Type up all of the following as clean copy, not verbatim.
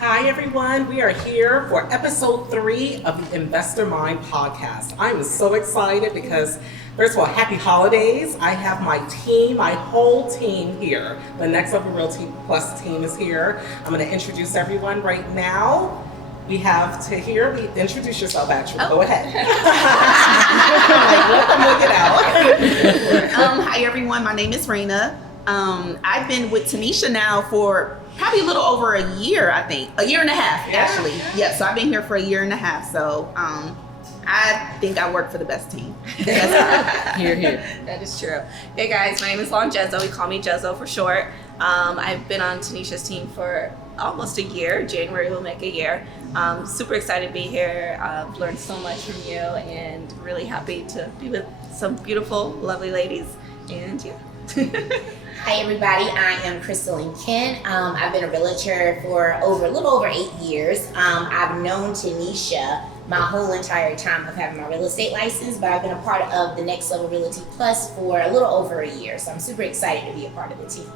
Hi everyone, we are here for episode 3 of the Investor Mind podcast. I'm so excited because, first of all, happy holidays. I have my team, my whole team here. The Next Level Realty Plus team is here. I'm going to introduce everyone right now. We have introduce yourself actually. Go ahead. Let them look it out. Hi everyone, my name is Raina. I've been with Tanisha now for probably a little over a year, I think. A year and a half, actually. Yeah, so I've been here for a year and a half. So I think I work for the best team. Here. That is true. Hey guys, my name is Long Jezzo. We call me Jezzo for short. I've been on Tanisha's team for almost a year. January will make a year. Super excited to be here. I've learned so much from you and really happy to be with some beautiful, lovely ladies. And yeah. Hi everybody, I am Crystal and Ken. I've been a realtor for a little over 8 years. I've known Tanisha my whole entire time of having my real estate license, but I've been a part of the Next Level Realty Plus for a little over a year, so I'm super excited to be a part of the team.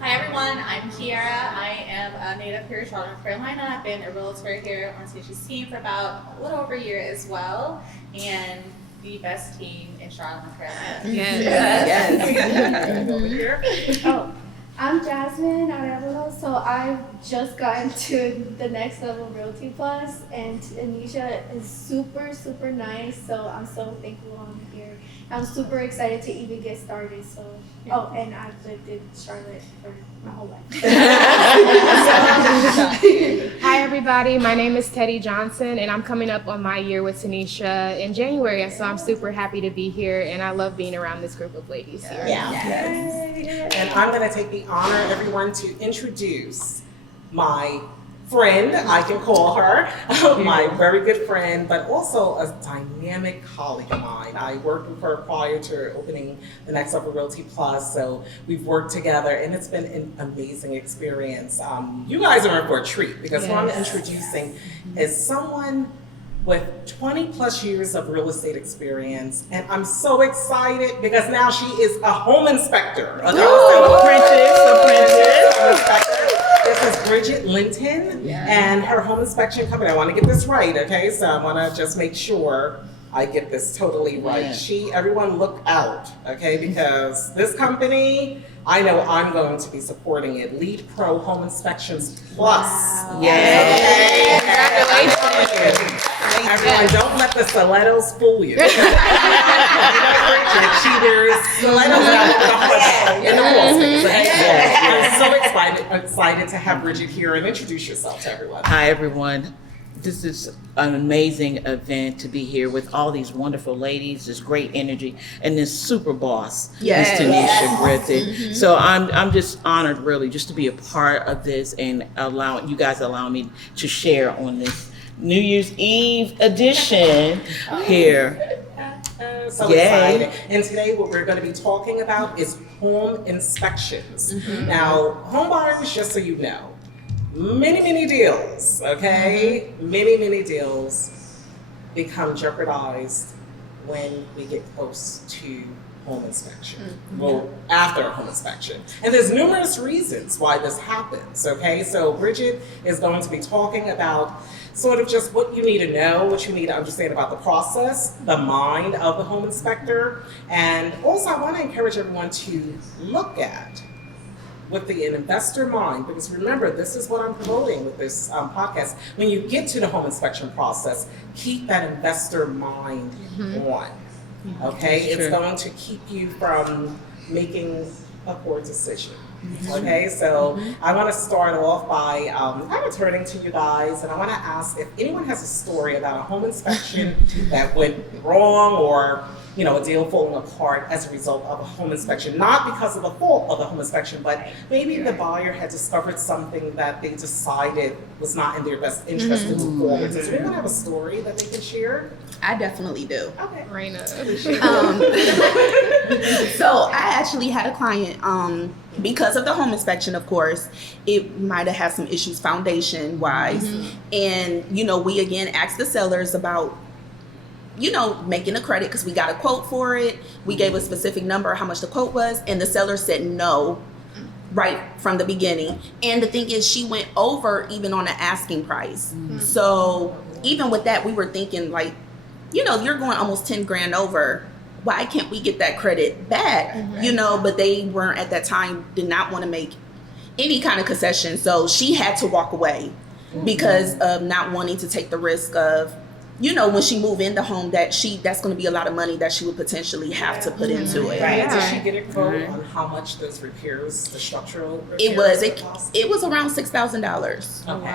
Hi everyone, I'm Kiara. I am a native here in Charlotte, North Carolina. I've been a realtor here on Tanisha's team for about a little over a year as well, and the best team in Charlotte, North Carolina. Yes. Over here. Oh, I'm Jasmine Arevalo. So I've just gotten to the Next Level Realty Plus, and Anisha is super, super nice. So I'm so thankful I'm here. I'm super excited to even get started. So, and I've lived in Charlotte for my whole life. Hi everybody, my name is Teddy Johnson and I'm coming up on my year with Tanisha in January, so I'm super happy to be here and I love being around this group of ladies here. Yes. And I'm going to take the honor, everyone, to introduce my friend, I can call her, my very good friend, but also a dynamic colleague of mine. I worked with her prior to opening the Next Level Realty Plus, so we've worked together and it's been an amazing experience. You guys are in for a treat because who I'm introducing is someone with 20 plus years of real estate experience, and I'm so excited because now she is a home inspector. Apprentice. This is Bridget Linton and her home inspection company. I want to get this right, okay? So I want to just make sure I get this totally right. Everyone look out, okay? Because this company, I know I'm going to be supporting it. Lead Pro Home Inspections Plus. Wow. Congratulations. Everyone, don't let the stilettos fool you. Cheaters, stilettos in the wall space. I'm so excited to have Bridget here, and introduce yourself to everyone. Hi everyone. This is an amazing event to be here with all these wonderful ladies, this great energy, and this super boss, Miss Tanisha Griffith. So I'm just honored really just to be a part of this and allowing me to share on this New Year's Eve edition here. So excited. And today what we're going to be talking about is home inspections. Now, home buyers, just so you know, many deals, okay? Many deals become jeopardized when we get close to home inspection. Well, after a home inspection. And there's numerous reasons why this happens, okay? So Bridget is going to be talking about sort of just what you need to know, what you need to understand about the process, the mind of the home inspector. And also I want to encourage everyone to look at with an investor mind, because remember, this is what I'm promoting with this podcast. When you get to the home inspection process, keep that investor mind on. Okay, it's going to keep you from making a poor decision. Okay, so I want to start off by kind of turning to you guys, and I want to ask if anyone has a story about a home inspection that went wrong, or a deal falling apart as a result of a home inspection, not because of the fault of the home inspection, but maybe the buyer had discovered something that they decided was not in their best interest to move forward. Does anyone have a story that they can share? I definitely do. Okay. Raina. So I actually had a client, because of the home inspection, of course, it might have had some issues foundation wise. And, we again asked the sellers about, making a credit because we got a quote for it. We gave a specific number, how much the quote was, and the seller said no. right from the beginning. And the thing is, she went over even on the asking price. So even with that, we were thinking like, you know, you're going almost 10 grand over. Why can't we get that credit back? You know, but they weren't at that time, did not want to make any kind of concession. So she had to walk away because of not wanting to take the risk of, you know, when she moved in the home, that's going to be a lot of money that she would potentially have to put into it. Right. Did she get a quote on how much those repairs, the structural repairs? It was around $6,000. Okay.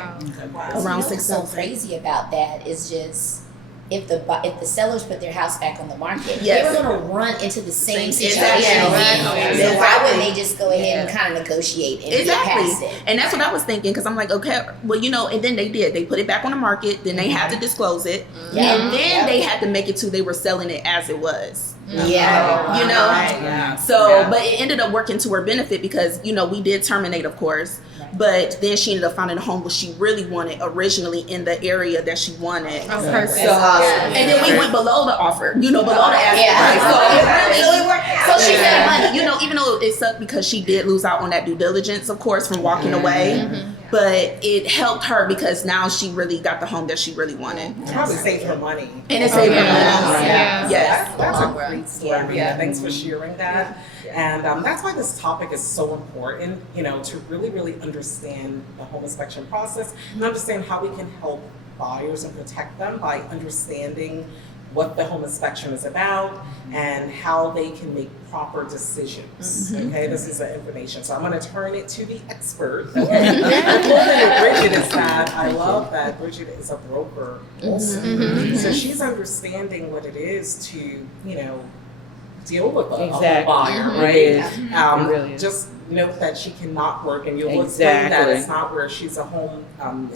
Around What's so 6,000. crazy about that is just if the sellers put their house back on the market, Yes. they were going to run into the same situation Exactly. again. So why wouldn't they just go ahead and kind of negotiate and get past it? And that's what I was thinking, because I'm like, okay, well, you know, and then they did. They put it back on the market, then they had to disclose it, and then they had to make it to they were selling it as it was. Yeah. You know? Yeah. So, but it ended up working to her benefit because, you know, we did terminate, of course, but then she ended up finding a home where she really wanted originally in the area that she wanted. Oh, perfect. So, and then we went below the offer, you know, below the asking price. So it worked out. So she made money, you know, even though it sucked because she did lose out on that due diligence, of course, from walking away. But it helped her because now she really got the home that she really wanted. It probably saved her money. And it saved her money. Yeah. Yes. That's a great story. Yeah. Thanks for sharing that. And that's why this topic is so important, you know, to really, really understand the home inspection process and understand how we can help buyers and protect them by understanding what the home inspection is about and how they can make proper decisions. Okay, this is the information. So I'm going to turn it to the expert. The cool thing with Bridget is that I love that Bridget is a broker also. So she's understanding what it is to, you know, deal with a home buyer, right? It really is. Just note that she cannot work, and you'll explain that it's not where she's a home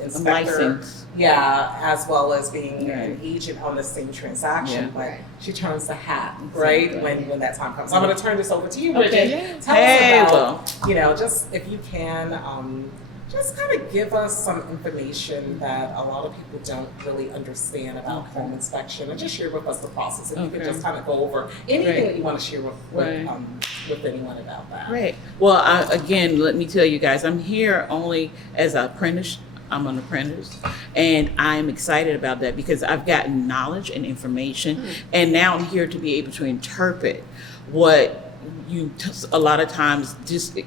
inspector. Licensed. Yeah, as well as being Right. an agent on the same transaction, Yeah. but she turns the hat, right, when that time comes. So I'm going to turn this over to you, Bridget. Okay. Tell Hey, us about, well. you know, just if you can, just kind of give us some information that a lot of people don't really understand about home inspection, and just share with us the process. If you could just kind of go over anything that you want to share with anyone about that. Right. Well, again, let me tell you guys, I'm here only as an apprentice. I'm an apprentice, and I'm excited about that because I've gotten knowledge and information, and now I'm here to be able to interpret what you a lot of times just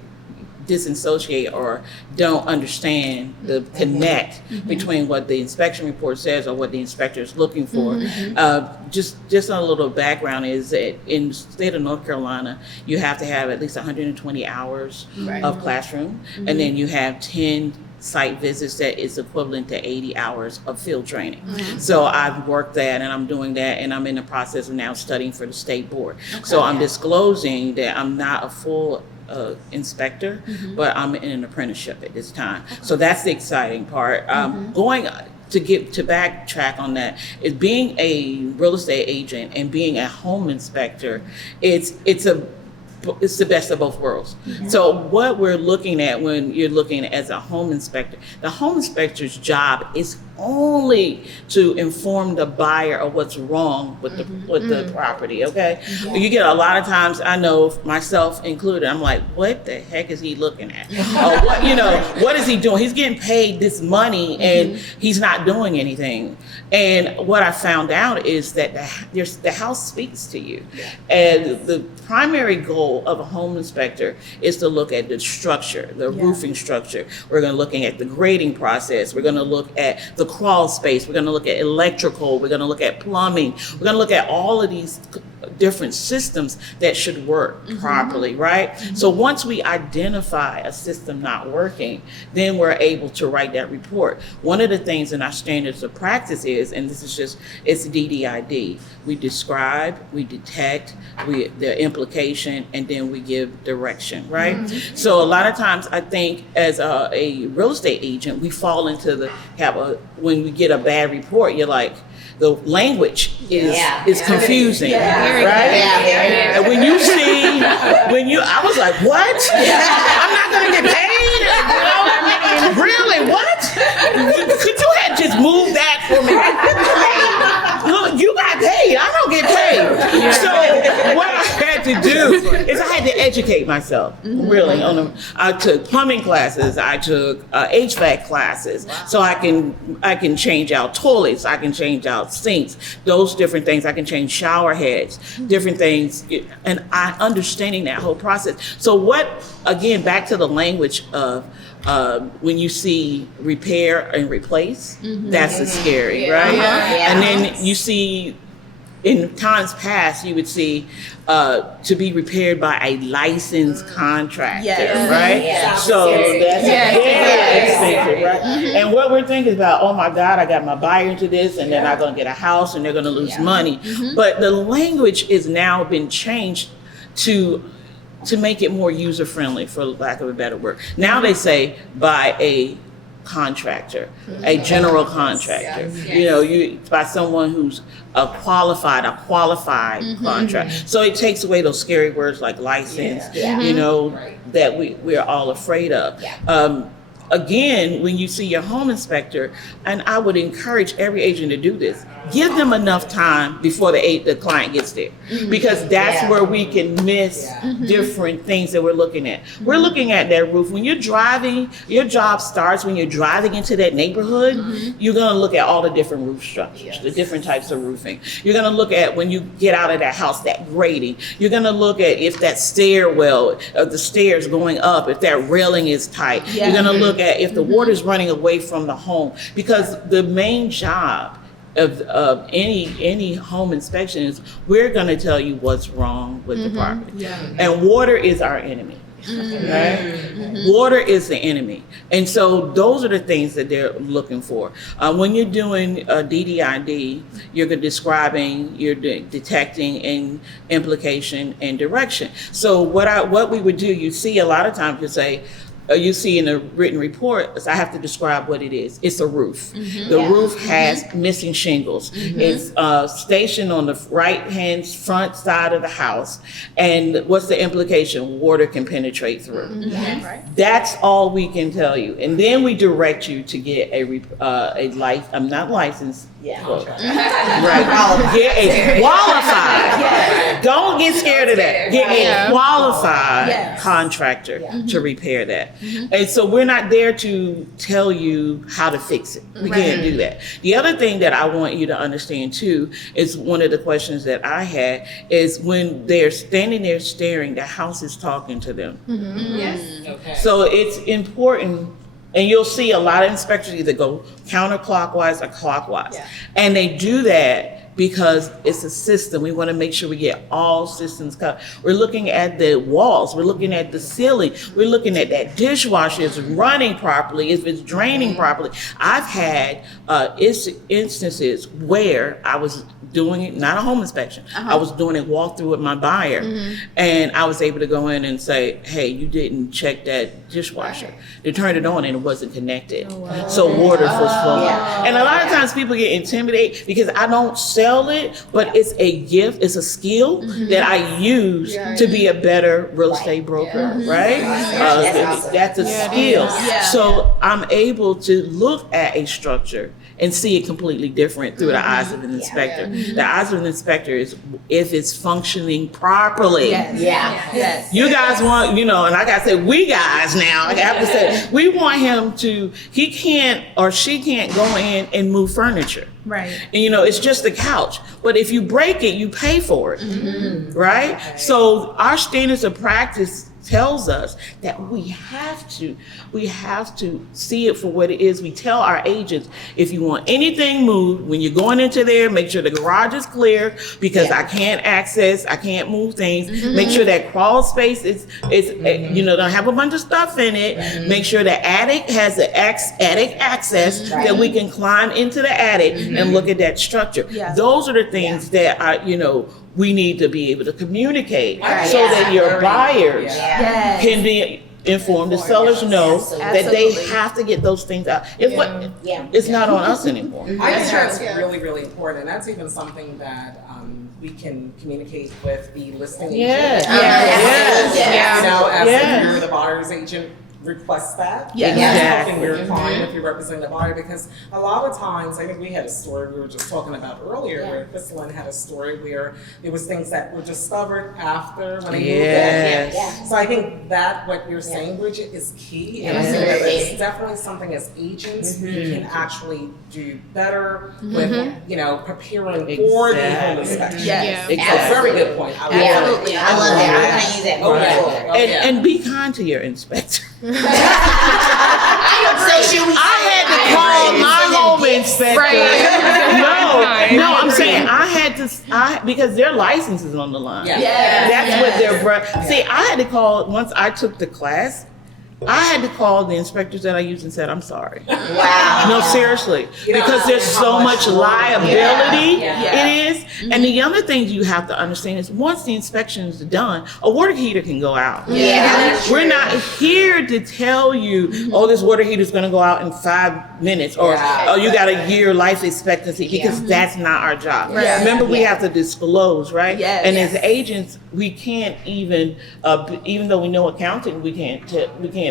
disassociate or don't understand the connect between what the inspection report says or what the inspector is looking for. Just a little background is that in the state of North Carolina, you have to have at least 120 hours of classroom, and then you have 10 site visits that is equivalent to 80 hours of field training. So I've worked that and I'm doing that, and I'm in the process of now studying for the state board. So I'm disclosing that I'm not a full inspector, but I'm in an apprenticeship at this time. So that's the exciting part. Going to backtrack on that is being a real estate agent and being a home inspector. It's the best of both worlds. So what we're looking at when you're looking as a home inspector, the home inspector's job is only to inform the buyer of what's wrong with the property. Okay, you get a lot of times, I know myself included, I'm like, what the heck is he looking at? Or what, you know, what is he doing? He's getting paid this money and he's not doing anything. And what I found out is that the house speaks to you, and the primary goal of a home inspector is to look at the structure, the roofing structure. We're going to looking at the grading process. We're going to look at the crawl space. We're going to look at electrical. We're going to look at plumbing. We're going to look at all of these different systems that should work properly, right? So once we identify a system not working, then we're able to write that report. One of the things in our standards of practice is, and this is just, it's DDID. We describe, we detect, the implication, and then we give direction, right? So a lot of times I think as a real estate agent, we fall into when we get a bad report, you're like, the language is confusing, right? And when you see, I was like, what? I'm not gonna get paid? Really, what? Could you have just moved that for me? Look, you got paid, I don't get paid. So what I had to do is I had to educate myself, really. I took plumbing classes, I took HVAC classes, so I can change out toilets, I can change out sinks, those different things. I can change shower heads, different things, and I understanding that whole process. So what, again, back to the language of when you see repair and replace, that's the scary, right? And then you see, in times past, you would see to be repaired by a licensed contractor, right? So that's very expensive, right? And what we're thinking about, oh my God, I got my buyer into this, and they're not going to get a house, and they're going to lose money. But the language is now been changed to make it more user friendly, for lack of a better word. Now they say by a contractor, a general contractor. You know, by someone who's a qualified contract. So it takes away those scary words like license, you know, that we're all afraid of. Again, when you see your home inspector, and I would encourage every agent to do this, give them enough time before the client gets there, because that's where we can miss different things that we're looking at. We're looking at that roof. When you're driving, your job starts when you're driving into that neighborhood. You're going to look at all the different roof structures, the different types of roofing. You're going to look at, when you get out of that house, that grading. You're going to look at if that stairwell, the stairs going up, if that railing is tight. You're going to look at if the water's running away from the home, because the main job of any home inspection is, we're going to tell you what's wrong with the property. And water is our enemy. Right? Water is the enemy. And so those are the things that they're looking for. When you're doing DDID, you're describing, you're detecting and implication and direction. So what we would do, you see a lot of times you say, you see in a written report, is I have to describe what it is. It's a roof. The roof has missing shingles. It's stationed on the right-hand front side of the house. And what's the implication? Water can penetrate through. That's all we can tell you. And then we direct you to get I'm not licensed. Get a qualified. Don't get scared of that. Get a qualified contractor to repair that. And so we're not there to tell you how to fix it. We can't do that. The other thing that I want you to understand too is, one of the questions that I had is, when they're standing there staring, the house is talking to them. So it's important. And you'll see a lot of inspectors either go counterclockwise or clockwise. And they do that because it's a system. We want to make sure we get all systems covered. We're looking at the walls. We're looking at the ceiling. We're looking at that dishwasher is running properly, if it's draining properly. I've had instances where I was doing it, not a home inspection. I was doing a walkthrough with my buyer, and I was able to go in and say, hey, you didn't check that dishwasher. They turned it on and it wasn't connected. So water was flowing. And a lot of times people get intimidated because I don't sell it, but it's a gift, it's a skill that I use to be a better real estate broker, right? That's a skill. So I'm able to look at a structure and see it completely different through the eyes of an inspector. The eyes of an inspector is if it's functioning properly. You guys want, and I gotta say, we guys now, I have to say, we want him to, he can't or she can't go in and move furniture. Right. And it's just a couch. But if you break it, you pay for it. Right? So our standards of practice tells us that we have to see it for what it is. We tell our agents, if you want anything moved, when you're going into there, make sure the garage is clear, because I can't move things. Make sure that crawl space is don't have a bunch of stuff in it. Make sure the attic has the attic access that we can climb into the attic and look at that structure. Those are the things that we need to be able to communicate so that your buyers can be informed. The sellers know that they have to get those things out. It's not on us anymore. I think that's really, really important. And that's even something that we can communicate with the listing agent. As if you're the buyer's agent, request that. Yes. That's Exactly. helping your client if you represent the buyer, because a lot of times, I think we had a story we were just talking about earlier where Crystalline had a story where there was things that were discovered after when they moved in. Yes. So I think that what you're saying, Bridget, is key. And I think that it's definitely something as agents we can actually do better with, you know, preparing for the home Exactly. inspection. Yes. Exactly. That's a very good point. I love it. Absolutely. I love that. I'm gonna use that Oh, going yeah. forward. Oh, yeah. And be kind to your inspector. So should we? I had to call my home inspector. No, I'm saying I had to, because their license is on the line. Yeah. That's what they're. See, I had to call once I took the class. I had to call the inspectors that I use and said, I'm sorry. Wow. No, seriously. You don't Because there's understand so how much much work- liability Yeah. it is. And the other thing you have to understand is once the inspection is done, a water heater can go out. Yeah. We're not here to tell you, oh, this water heater is going to go out in 5 minutes, or oh, you got a year life expectancy, because that's not our job. Right. Remember, we have to disclose, right? Yes. And as agents, we can't even, even though we know accounting, we can't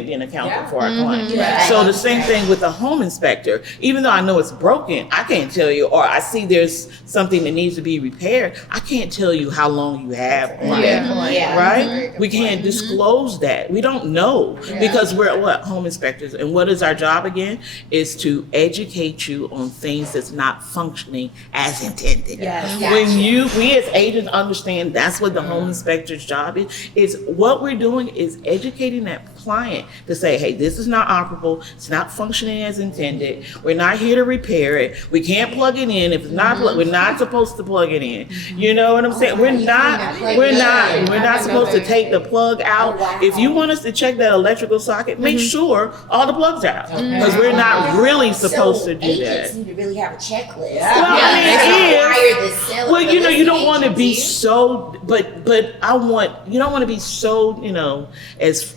be an accountant for our clients. Right. So the same thing with the home inspector. Even though I know it's broken, I can't tell you, or I see there's something that needs to be repaired, I can't tell you how long you have on it. Yeah. Right? We can't disclose that. We don't know because we're home inspectors, and what is our job again? Is to educate you on things that's not functioning as intended. Yes. When we as agents understand that's what the home inspector's job is what we're doing is educating that client to say, hey, this is not operable, it's not functioning as intended, we're not here to repair it, we can't plug it in, if it's not we're not supposed to plug it in. You know what I'm saying? We're not supposed to take the plug out. If you want us to check that electrical socket, make sure all the plugs are out, because we're not really supposed to do Agents that. need to really have a checklist. Yeah. Well, I mean, it is. Require the seller. Well, you know, you don't want to be Agencies. so, but you don't want to be so, you know, as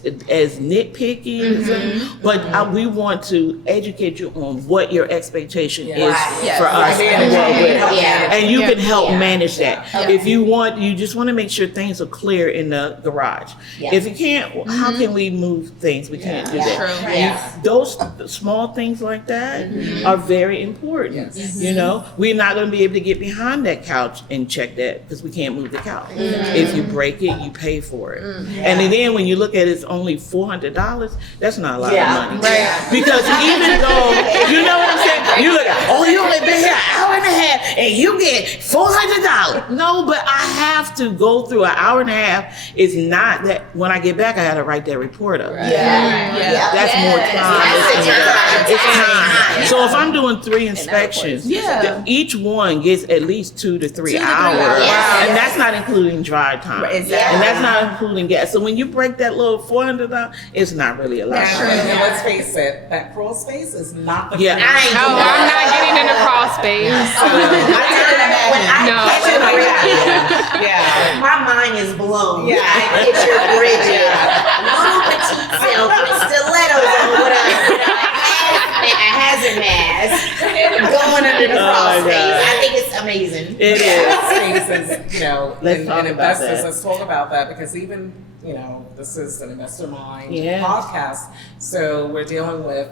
nitpicky, but we want to educate you on what your expectation is Yes. for us Right. and what we're, Yeah. and you can help Yeah. manage that. Yeah. If you just want to make sure things are clear in the garage. Yeah. If you can't, how can we move things? We can't do that. True. Yeah. Those small things like that are very important. You know, we're not going to be able to get behind that couch and check that because we can't move the couch. If you break it, you pay for it. And then when you look at it's only $400, that's not a lot of money. Right. Because even though, you know what I'm saying? You look at, oh, you only been here an hour and a half and you get $400. No, but I have to go through an hour and a half. It's not that when I get back, I got to write that report up. Yeah. That's more time. That's It's time. time. So if I'm doing 3 inspections, each one gets at least 2 to 3 hours. Wow. And that's not including drive time. Right, exactly. And that's not including gas. So when you break that little $400, it's not really a lot. And let's face it, that crawl space is not the Yeah. I ain't No, doing I'm that. not getting in the crawl space. No. Yeah. My mind is blown. Yeah. I picture Bridget, little petite self with stilettos on with a hazard mask going under the crawl my space. God. I think it's amazing. It is. Spaces, you know, Let's and talk about investors, that. let's talk about that, because even, you know, this is an investor mind Yes. podcast. So we're dealing with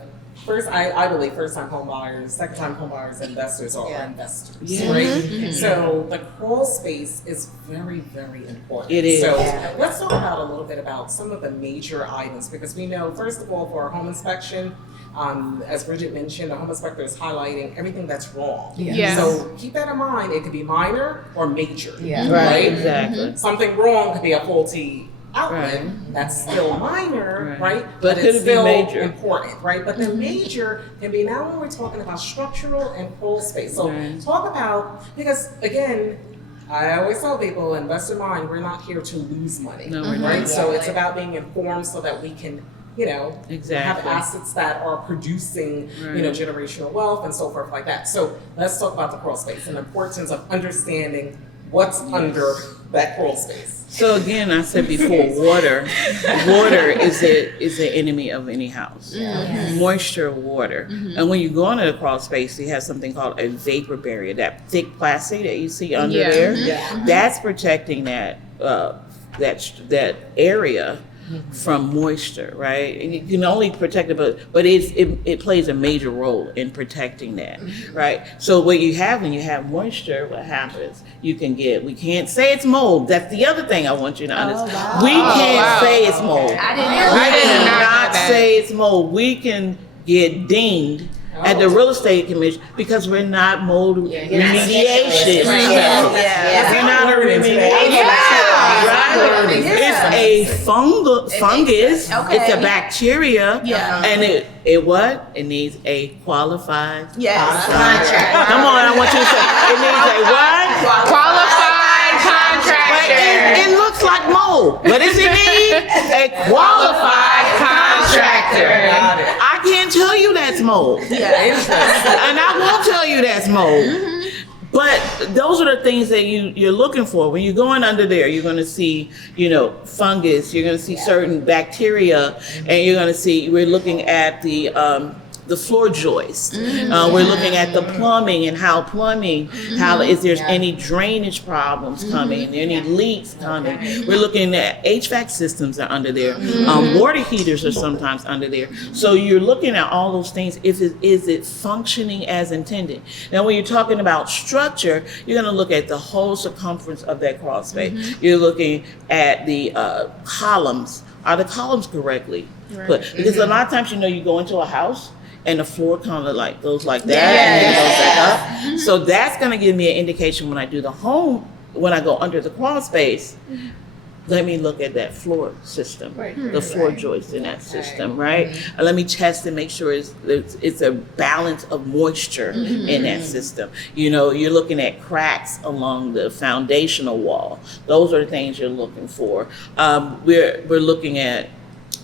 I believe first-time home buyers, second-time home buyers, investors are investors, Yeah. right? So the crawl space is very, very important. It is. So let's talk about a little bit about some of the major items, because we know, first of all, for our home inspection, as Bridget mentioned, the home inspector is highlighting everything that's wrong. Yeah. So keep that in mind. It could be minor or major. Yeah. Right? Exactly. Something wrong could be a faulty outlet. Right. That's still minor, Right. right? But could it's it be still major? important, right? But the major can be now when we're talking about structural and crawl space. So Right. talk about, because again, I always tell people, investor mind, we're not here to lose money, No, we're not. right? So it's about being informed so that we can, you know, have Exactly. assets that are producing, you know, generational wealth and so forth like that. So let's talk about the crawl space and the importance of understanding what's under that crawl space. So again, I said before, water is the enemy of any house. Moisture, water, and when you go into the crawl space, you have something called a vapor barrier, that thick plastic that you see under there. That's protecting that area from moisture, right? And you can only protect it, but it plays a major role in protecting that, right? So what you have when you have moisture, what happens? We can't say it's mold. That's the other thing I want you to understand. We can't say it's mold. I did not say it's mold. We can get dinged at the real estate commission because we're not mold remediation. We're not a remediation. Right? It's a fungus. It's a bacteria. And it needs a qualified contract. Come on, I want you to say it needs a what? Qualified contractor. It looks like mold. What does it need? A qualified contractor. I can't tell you that's mold. And I won't tell you that's mold. But those are the things that you're looking for. When you're going under there, you're going to see, fungus, you're going to see certain bacteria, and you're going to see, we're looking at the floor joist. We're looking at the plumbing and how is there any drainage problems coming, any leaks coming. We're looking at HVAC systems are under there. Water heaters are sometimes under there. So you're looking at all those things. Is it functioning as intended? Now, when you're talking about structure, you're going to look at the whole circumference of that crawl space. You're looking at the columns. Are the columns correctly put? Because a lot of times, you go into a house, and the floor kind of goes like that, and then goes back up. So that's going to give me an indication when I do the home, when I go under the crawl space, let me look at that floor system, the floor joist in that system, right? And let me test and make sure it's a balance of moisture in that system. You're looking at cracks along the foundational wall. Those are the things you're looking for. We're looking at,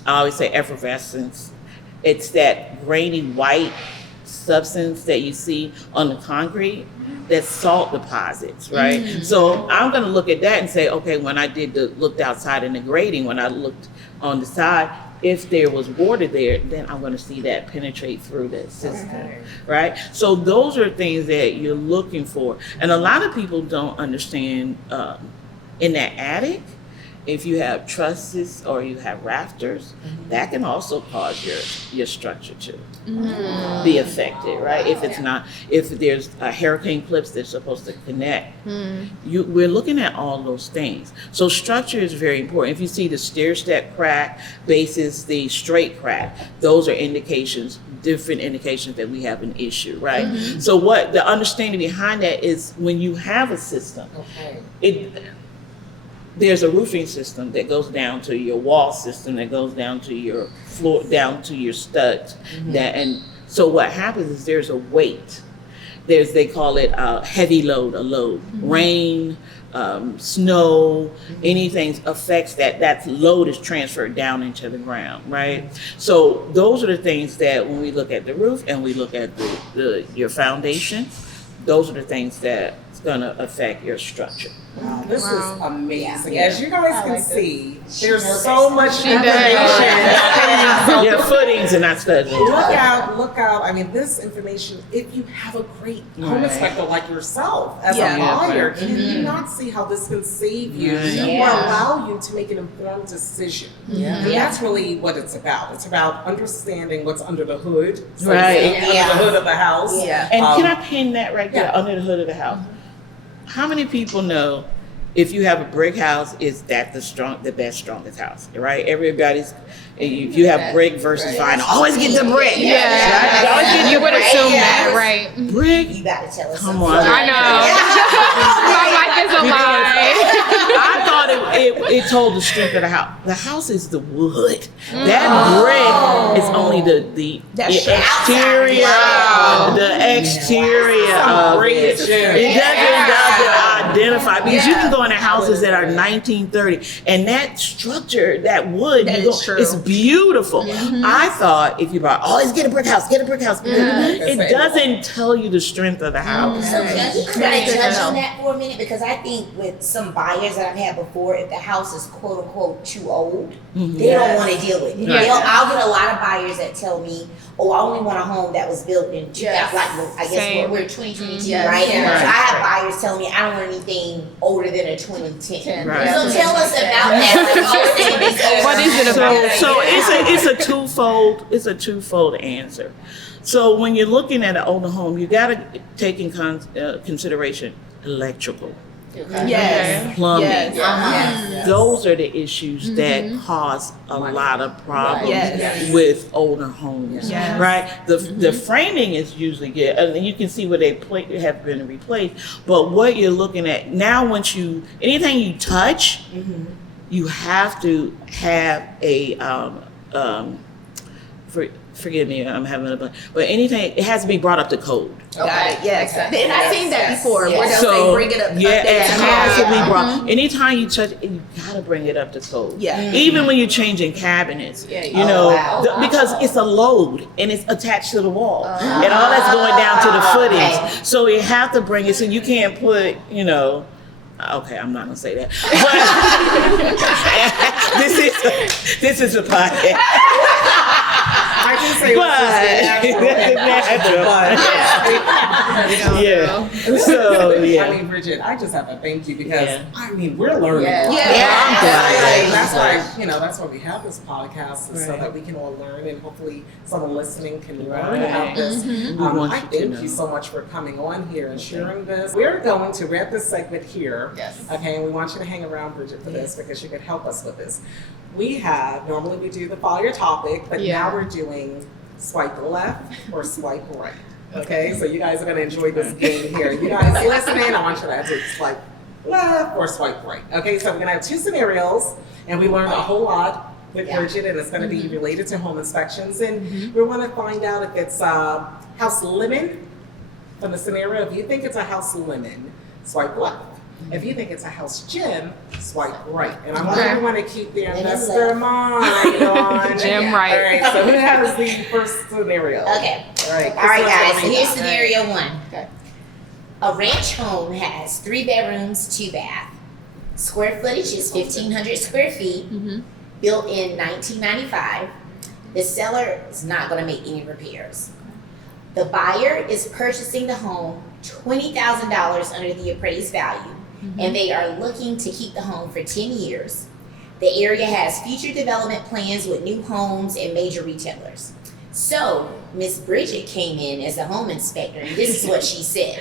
I always say, effervescence. It's that grainy white substance that you see on the concrete, that's salt deposits, right? So I'm going to look at that and say, okay, when I looked outside in the grading, when I looked on the side, if there was water there, then I'm going to see that penetrate through that system, right? So those are things that you're looking for. And a lot of people don't understand in that attic, if you have trusses or you have rafters, that can also cause your structure to be affected, right? If there's hurricane clips that's supposed to connect, we're looking at all those things. So structure is very important. If you see the stair step crack versus the straight crack, those are different indications that we have an issue, right? So what the understanding behind that is, when you have a system, there's a roofing system that goes down to your wall system, that goes down to your floor, down to your studs. And so what happens is there's a weight. They call it a heavy load, rain, snow, anything affects that load is transferred down into the ground, right? So those are the things that when we look at the roof and we look at your foundation, those are the things that's going to affect your structure. Wow, this is amazing. As you guys can see, there's so much information. Your footings are not studied. Look out. I mean, this information, if you have a great home inspector like yourself as a buyer, can you not see how this can save you or allow you to make an informed decision? And that's really what it's about. It's about understanding what's under the hood, under the hood of the house. And can I pin that right there, under the hood of the house? How many people know if you have a brick house, is that the best, strongest house, right? If you have brick versus vinyl, always get the brick. You would assume that, right? Brick. You gotta tell us. Come on. I know. My life is a lie. I thought it told the strength of the house. The house is the wood. That brick is only the exterior. The exterior of it. It doesn't identify, because you can go into houses that are 1930, and that structure, that wood, it's beautiful. I thought if you bought, let's get a brick house, it doesn't tell you the strength of the house. So can I touch on that for a minute? Because I think with some buyers that I've had before, if the house is quote unquote too old, they don't want to deal with it. I'll get a lot of buyers that tell me, I only want a home that was built in 2000, I guess we're 2022, right? So I have buyers telling me I don't want anything older than a 2010. Right. So tell us about that. Like, y'all saying it's older. What is it about? So it's a twofold answer. So when you're looking at an older home, you got to take in consideration electrical, Yes. plumbing. Yes. Uh-huh. Those are the issues that cause a lot of problems Yes. with older homes, Yes. right? The framing is usually good, and you can see where they have been replaced. But what you're looking at now, anything you touch, you have to have a forgive me, I'm having a blank. But anything, it has to be brought up to code. Got it. Yes. Exactly. And I've seen that before. Where they'll So say bring it up. yeah, update it to has to code. be brought. Anytime you touch it, you gotta bring it up to code. Yeah. Even when you're changing cabinets, you know, wow. because it's a load and it's attached to the wall, and all that's going down to the footings. So you have to bring it. So you can't put, you know. Okay, I'm not gonna say that. But this is a podcast. I can say Yeah. So yeah. I mean, Bridget, I just have to thank you because I mean we're learning. Yeah. a lot. Yeah. I'm glad. That's why that's why we have this podcast, is so that we can all learn, and hopefully someone listening can learn about this. We want I you to thank know. you so much for coming on here and sharing this. We're going to wrap this segment here. Yes. Okay, and we want you to hang around, Bridget, for this because you could help us with this. Normally we do the follow your topic, but now we're doing swipe left or swipe right. Okay, so you guys are gonna enjoy this game here. You guys listening, I want you to have to swipe left or swipe right. Okay, so we're gonna have two scenarios, and we learned a whole lot with Bridget, and it's gonna be related to home inspections, and we wanna find out if it's house lemon from the scenario. If you think it's a house lemon, swipe left. If you think it's a house gym, swipe right. And I want everyone to keep their investor mind on. Gym right. All right, so who has the first scenario? Okay. All right, All right, guys. So Crystal, here's tell me. scenario one. Okay. A ranch home has 3 bedrooms, 2 baths. Square footage is 1,500 square feet. Built in 1995. The seller is not going to make any repairs. The buyer is purchasing the home $20,000 under the appraised value, and they are looking to keep the home for 10 years. The area has future development plans with new homes and major retailers. So, Miss Bridget came in as the home inspector, and this is what she said.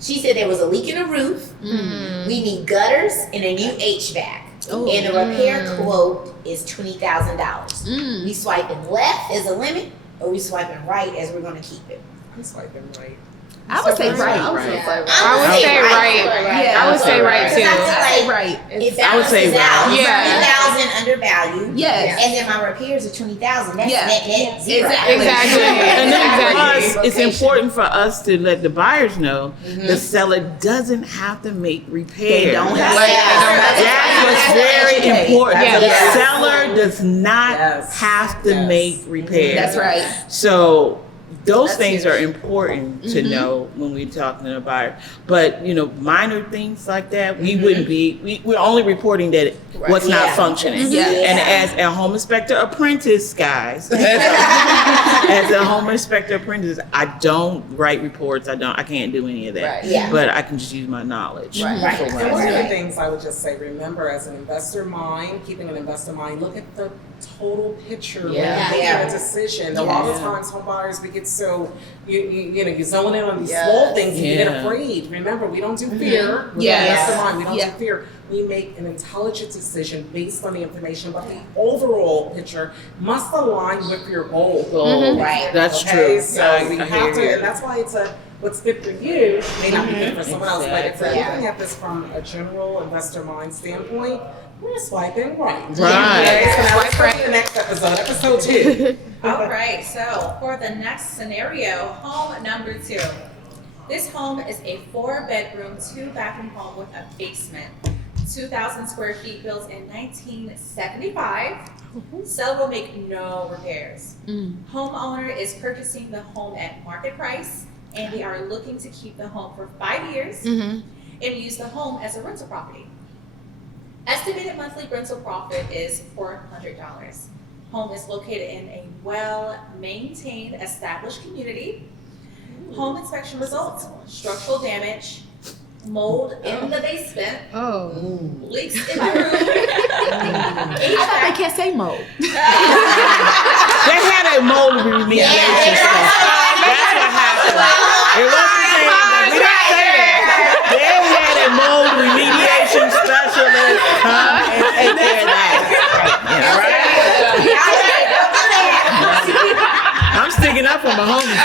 She said there was a leak in the roof, we need gutters and a new HVAC, and the repair quote is $20,000. We swiping left as a limit, or we swiping right as we're going to keep it? I'm swiping right. I would say right. I would say right. Yeah, I would say right Because I too. feel like Right. it I would say balances out. right. Yeah. 20,000 undervalued. Yes. And then my repairs are 20,000. That's Yeah. net zero. Exactly. And then Exactly. plus, it's important for us to let the buyers know the seller doesn't have to make repairs. They don't have That's what's very important. Yeah. The Yes. seller does not Yes. have to Yes. make repairs. That's right. So those That's things huge. are important to know when we're talking to a buyer. But minor things like that, we wouldn't be. We're only reporting that what's not Yeah. functioning. Yeah. And as a home inspector apprentice, guys, as a home inspector apprentice, I don't write reports. I can't do any of that. Right. Yeah. But I can just use my knowledge. Right. Right. for what And I one of do. the things I would just say, remember, as an investor mind, keeping an investor mind, look at the total picture when Yeah. you're making Yeah. a decision. A lot of times, home buyers, we get so you zone in on these small things and you get Yeah. afraid. Remember, we don't do fear. With Yes. an investor mind, we don't Yeah. do fear. We make an intelligent decision based on the information, but the overall picture must align with your goal. Right. That's Okay, true. so I we hear have to, you. and that's why it's what's good for you may not be good for someone else. But if we're Exactly. looking at this from a general investor mind standpoint, we're swiping right. Right. Okay, so now let's go to the next episode 2. All right, so for the next scenario, home number 2. This home is a 4-bedroom, 2-bathroom home with a basement. 2,000 square feet, built in 1975. Seller will make no repairs. Homeowner is purchasing the home at market price, and they are looking to keep the home for 5 years and use the home as a rental property. Estimated monthly rental profit is $400. Home is located in a well-maintained, established community. Home inspection results: structural damage, mold in the basement, Oh. leaks in the room. I thought they can't say mold. They had a mold remediation stuff. That's what happened. It wasn't saying that. We didn't say that. They had a mold remediation specialist come and take care of that. Yeah, right? I'm sticking up for my homies.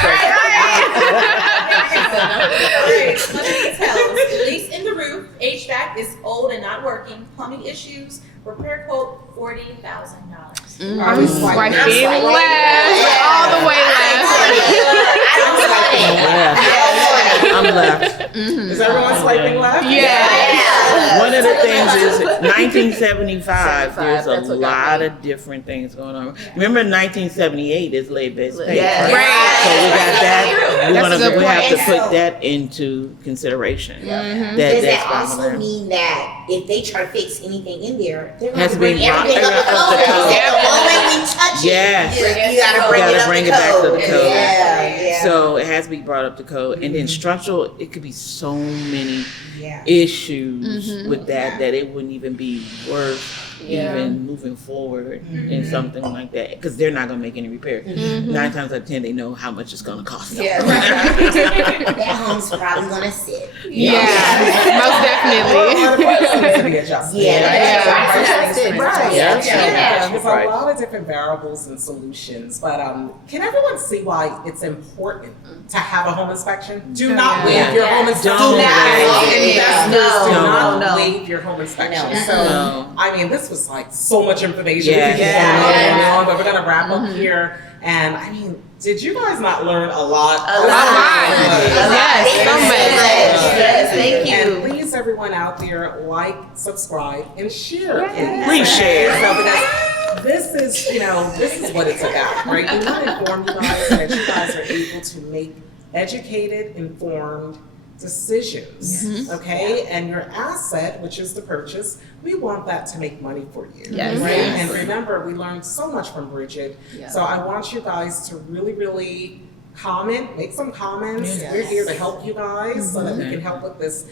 Details. Leaks in the roof. HVAC is old and not working. Plumbing issues. Repair quote $40,000. I'm swiping left. All the way left. I'm left. Is everyone swiping left? Yeah. One of the things is 1975, there's a that's what got lot me. of different things going on. Remember 1978 is lay-based pay. Yes. Right. So we got that. That's a good We have to point. put that into consideration. Does That's that why I'm also there. mean that if they try to fix anything in there, they're Has going to to be bring everything brought up to up to code? code. The moment we touch it, Yes. you gotta bring Gotta it up bring to it back to code. the code. Yeah. So it has to be brought up to code. And then structural, it could be so many Yeah. issues with that it wouldn't even be worth even moving forward in something like that because they're not going to make any repairs. 9 times out of 10 they know how much it's going to cost them. That home's probably gonna sit. Yeah. Most definitely. There's a lot of different variables and solutions, but can everyone see why it's important to have a home inspection? Do not waive your home inspection. Don't waive. Investors do not No. waive your home inspection. No. So, No. I mean, this was like so much information. Yeah. We could keep going on, but we're gonna wrap up here. And I mean, did you guys not learn a lot? Yes, so much. Yes, thank you. And please, everyone out there, like, subscribe, and share. Please share. So, because this is, this is what it's about, right? We want to inform you guys so that you guys are able to make educated, informed decisions, okay? And your asset, which is the purchase, we want that to make money for you, Yes. right? Yes. And remember, we learned so much from Bridget. Yeah. So I want you guys to really, really comment, make some comments. Yes. We're here to help you guys so that we can help with this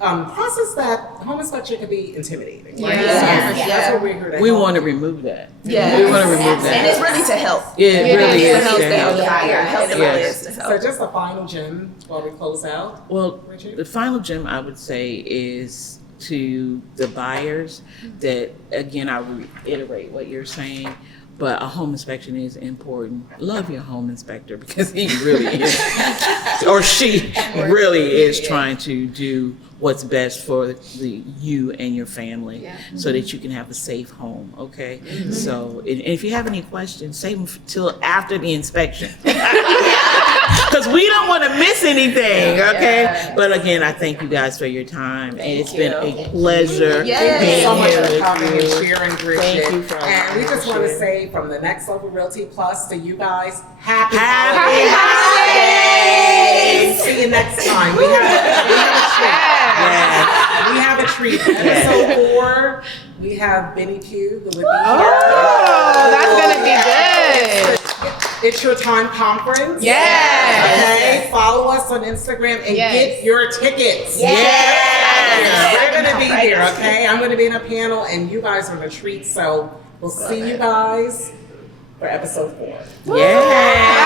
process that home inspection can be intimidating, right? Yeah. So that's what we're here to We help. want to remove that. Yeah. We want to remove And that. it's really to help. It really Yeah. is. Help to them. help. Help them Yes. others. So just a final gem while we close out. Well, Bridget? the final gem I would say is to the buyers that, again, I reiterate what you're saying, but a home inspection is important. Love your home inspector because he really is, or she really is trying to do what's best for you and your family so that you can have a safe home, okay? So, and if you have any questions, save them till after the inspection. Because we don't want to miss anything, okay? But again, I thank you guys for your time. And it's been a pleasure Thank you being so much here for with coming and you. sharing, Bridget. Thank you for And we just want to sharing. say from the Next Level Realty Plus to you guys, happy Happy holidays! See you next time. We have a treat. Episode 4, we have Benny Pugh who would be here. Oh, that's gonna be good. It's Your Time Conference. Yes. Okay, follow us on Instagram and Yes. get your tickets. Yes. We're gonna be here, okay? I'm gonna be in a panel and you guys are the treat. So we'll see you guys for episode 4. Yeah.